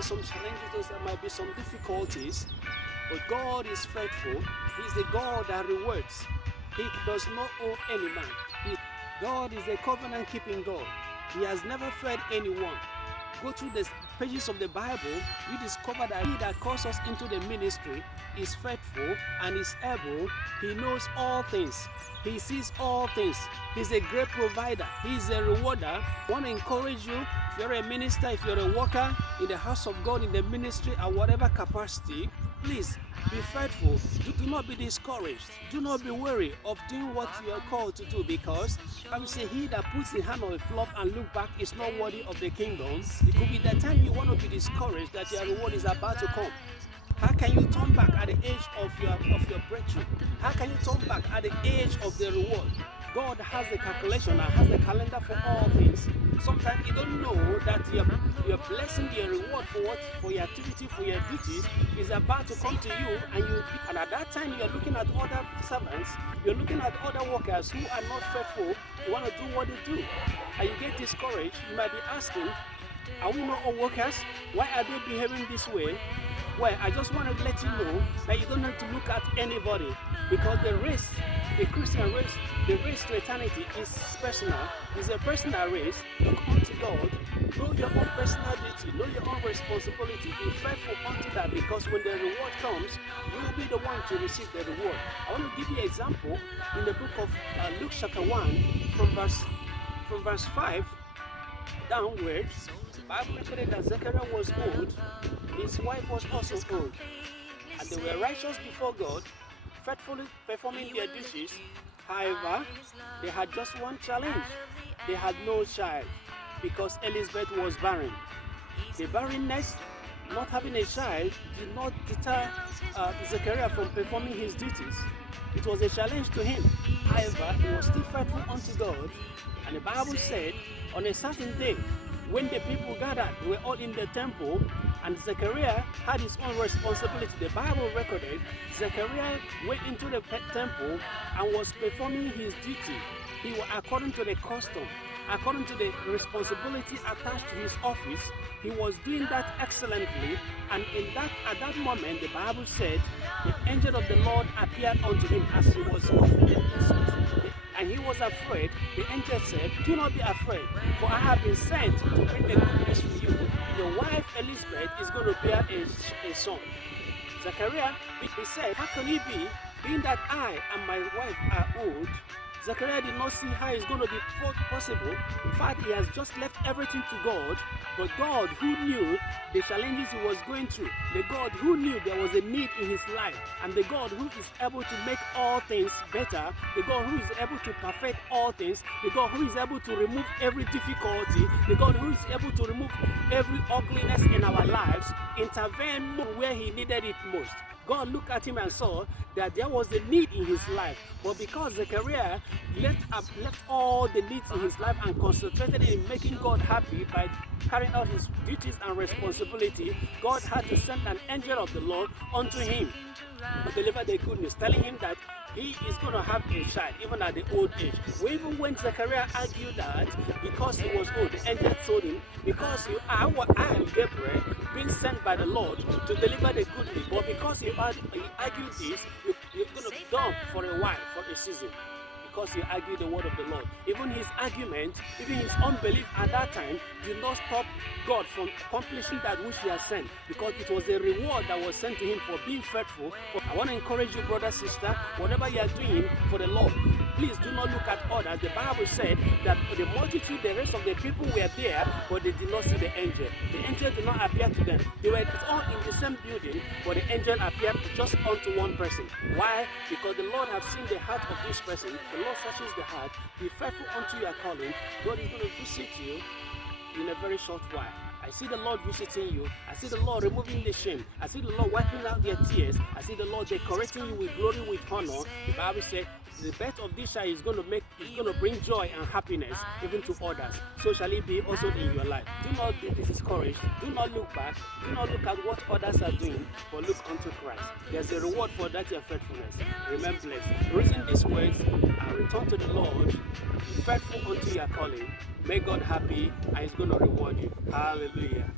be some challenges, there might be some difficulties, but God is faithful. He's the God that rewards. He does not owe any man. God is a covenant-keeping God. He has never failed anyone. Go through the pages of the Bible, you discover that he that calls us into the ministry is faithful and is able. He knows all things. He sees all things. He's a great provider. He's a rewarder. I want to encourage you, if you're a minister, if you're a worker in the house of God, in the ministry, at whatever capacity, please be faithful. Do not be discouraged. Do not be weary of doing what you are called to do, because I will say, he that puts his hand on a plough and look back is not worthy of the kingdom. It could be the time you want to be discouraged that your reward is about to come. How can you turn back at the age of your breakthrough? How can you turn back at the age of the reward? God has a calculation and has a calendar for all things. Sometimes you don't know that your blessing, your reward for your activity, for your duties is about to come to you, and at that time you're looking at other servants, you're looking at other workers who are not faithful. You want to do what they do, and you get discouraged. You might be asking, are we not all workers? Why are they behaving this way? Well, I just want to let you know that you don't have to look at anybody, because the race, the Christian race, the race to eternity is personal. It's a personal race. Look unto God. Know your own personal duty. Know your own responsibility. Be faithful unto that, because when the reward comes, you will be the one to receive the reward. I want to give you an example in the book of Luke chapter 1 from verse 5 downwards. The Bible recorded that Zechariah was old, his wife was also old, and they were righteous before God, faithfully performing their duties. However, they had just one challenge. They had no child, because Elizabeth was barren. The barrenness, not having a child, did not deter Zechariah from performing his duties. It was a challenge to him. However, he was still faithful unto God, and the Bible said, on a certain day, when the people gathered, they were all in the temple, and Zechariah had his own responsibility. The Bible recorded Zechariah went into the temple and was performing his duty. He was according to the custom, according to the responsibility attached to his office. He was doing that excellently, and at that moment, the Bible said, the angel of the Lord appeared unto him as he was offering the incense. And he was afraid. The angel said, do not be afraid, for I have been sent to bring the good news for you. Your wife Elizabeth is going to bear a son. Zechariah, he said, how can it be, being that I and my wife are old? Zechariah did not see how it's going to be possible. In fact, he has just left everything to God. But God, who knew the challenges he was going through, the God who knew there was a need in his life, and the God who is able to make all things better, the God who is able to perfect all things, the God who is able to remove every difficulty, the God who is able to remove every ugliness in our lives, intervened where he needed it most. God looked at him and saw that there was a need in his life, but because Zechariah left all the needs in his life and concentrated in making God happy by carrying out his duties and responsibility, God had to send an angel of the Lord unto him to deliver the good news, telling him that he is going to have a child even at the old age. Even when Zechariah argued that because he was old, the angel told him, because I am Gabriel, being sent by the Lord to deliver the good news, but because you argued this, you're going to be dumb for a while, for a season, because he argued the word of the Lord. Even his argument, even his unbelief at that time did not stop God from accomplishing that which he has sent, because it was a reward that was sent to him for being faithful. I want to encourage you, brother, sister, whatever you are doing for the Lord, please do not look at others. The Bible said that the multitude, the rest of the people were there, but they did not see the angel. The angel did not appear to them. They were all in the same building, but the angel appeared just unto one person. Why? Because the Lord has seen the heart of this person. The Lord searches the heart. Be faithful unto your calling. God is going to visit you in a very short while. I see the Lord visiting you. I see the Lord removing the shame. I see the Lord wiping out their tears. I see the Lord decorating you with glory, with honor. The Bible said the birth of this child is going to bring joy and happiness even to others. So shall it be also in your life. Do not be discouraged. Do not look back. Do not look at what others are doing, but look unto Christ. There's a reward for that your faithfulness. Remember blessed. Reason these words and return to the Lord. Be faithful unto your calling. Make God happy, and He's going to reward you. Hallelujah.